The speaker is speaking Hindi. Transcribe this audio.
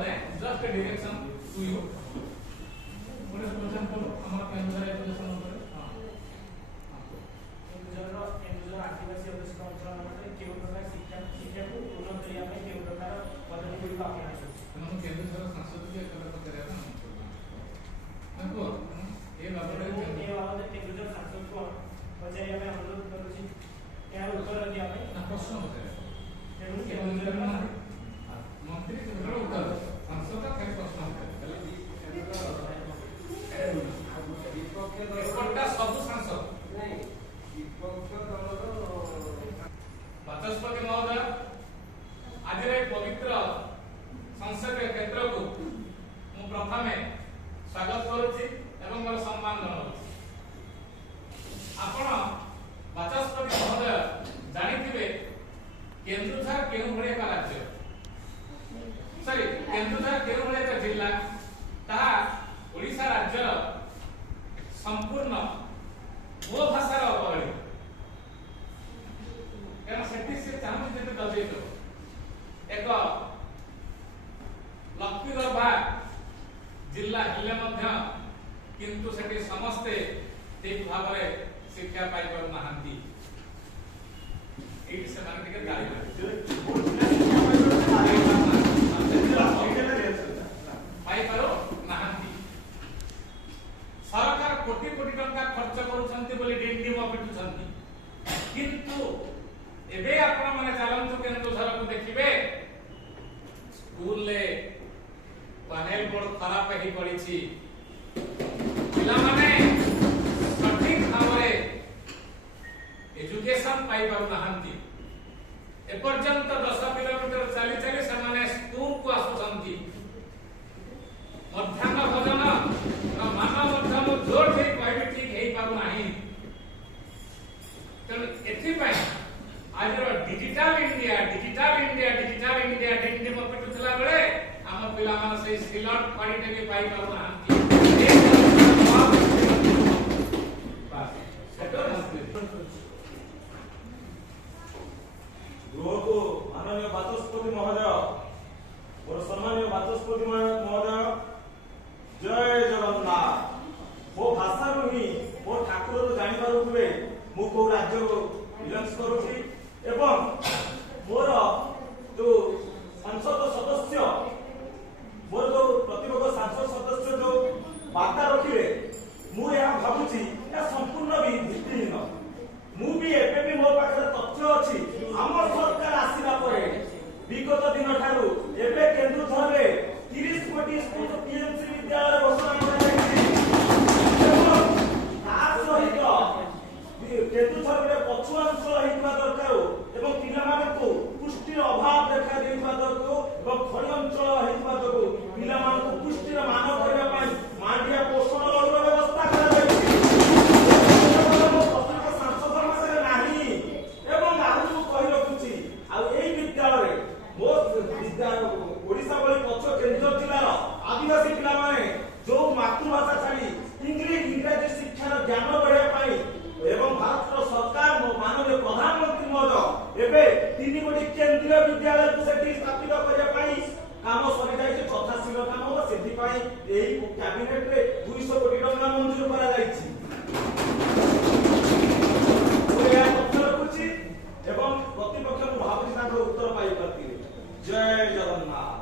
माने जस्ट डायरेक्शन टू यू ଗୋଟେ क्वेश्चन करो हमर केंद्र एजुकेशन ऊपर हां केंद्र आदिवासी अवस्था अंचल मध्ये केउ प्रकार शिक्षा को उन्नत करिया में केउ प्रकार पद्धति गुडी अपना छै हम केंद्र सरकार सांस्कृतिक एकता करिया हमको ए बाबत केंद्र सांस्कृतिक को पचारिया में अनुरोध करू छी यार उत्तर दिया में ना प्रश्न होते तेणु केंद्र मंत्री केंद्र उत्तर सांसद का प्रश्न होते एकोटा सब सांसद नहीं विपक्ष दलर बाचस्पति महोदय आज पवित्र संसदीय क्षेत्र को मु प्रथमे स्वागत करुछि एवं मोर सम्मान जनाउछि आपण बाचस्पति महोदय जानिथिबे केन्दुझर केउ भळे का राज्य सॉरी केन्दुझर केउ भळे का जिल्ला ता ओडिसा राज्यर संपूर्ण वो भाषार अपरणी कारण सेठी से चाहू जे दबेतो एक लक्ष्मीगर्भा जिल्ला हेले मध्य किंतु सेठी समस्ते ठीक भाव रे शिक्षा पाई पर नाहंती एटी से माने के गाड़ी पाई पारो नाहंती सरकार कोटी कोटी टंका खर्च करूछंती बोली डिंडिम पिटुछंती किंतु एबे आपण माने चालंतु केंद्र धर को देखिबे स्कूल ले पैनल बोर्ड खराब ही पड़ी छी पिला माने सठिक भावरे एजुकेशन पाई पारु नाहंती ए पर्यंत 10 किलोमीटर चली चली से माने स्कूल को आसुछंती मध्याह्न भोजन मानव मध्यम जोर से कहबे ठीक हेई पारु नाही तो एथि पई आज डिजिटल इंडिया डिंडी मपिटु चला बेले हम पिला मान से सिलट खड़ी टे पाई पारु नाही बस सेटो गृह को माननीय बाचस्पति महोदय और सम्मानीय बाचस्पति महोदय जय जगन्नाथ मो भाषा ही मो ठाकुर तो जानी पारुथबे मु को राज्य को बिलंग्स करूछी एवं मोर जो संसद सदस्य मोर जो प्रतिपक्ष सांसद सदस्य जो वार्ता रखिले मु या भाबुची या संपूर्ण भी भित्तिहीन मु भी एबे भी मो पाखरे तथ्य अछि हमर सरकार आसीला परे विगत दिन ठारू एबे केंद्र रे 30 कोटी स्कूल पीएमसी विद्यालय घोषणा कराଯାଇଛି ଏବଂ ତା ସହିତ କେନ୍ଦୁଝର ରେ ପଛୁଆଞ୍ଚଳ ହେଇଥିବା ଦରକାର ଏବଂ ପିଲାମାନଙ୍କୁ ପୁଷ୍ଟିର ଅଭାବ ଦେଖା ଦେଇଥିବା ଦରକାର ଏବଂ ଖଣି ଅଞ୍ଚଳ ହେଇଥିବା ଯୋଗୁଁ ପିଲାମାନଙ୍କୁ ପୁଷ୍ଟିର ମାନ କରିବା ପାଇଁ ମାଣ୍ଡିଆ ପୋଷଣ ଲଡୁର ବ୍ୟବସ୍ଥା କରାଯାଇଛି ସାଂସଦ ମାସରେ ନାହିଁ ଏବଂ ଆହୁରି ମୁଁ କହି ରଖୁଛି ଆଉ ଏଇ ବିଦ୍ୟାଳୟରେ ମୋ ओडिशा भली पक्ष केंद्र जिलार आदिवासी पिला माने जो मातृभाषा छाड़ी इंग्रजी शिक्षार ज्ञान बढ़िया पाई एवं भारत सरकार माननीय प्रधानमंत्री महोदय एबे 3 कोटी केंद्रीय विद्यालय को सेठी स्थापित करिया पाई काम सरी जाइছে यथाशीघ्र काम हो सेठी पाई एही कैबिनेट रे 200 कोटी टका मंजूर करा जाइछि ओया पत्र रखुछि एवं प्रतिपक्ष भाबुछि ताको उत्तर पाई पाती जय जगन्नाथ।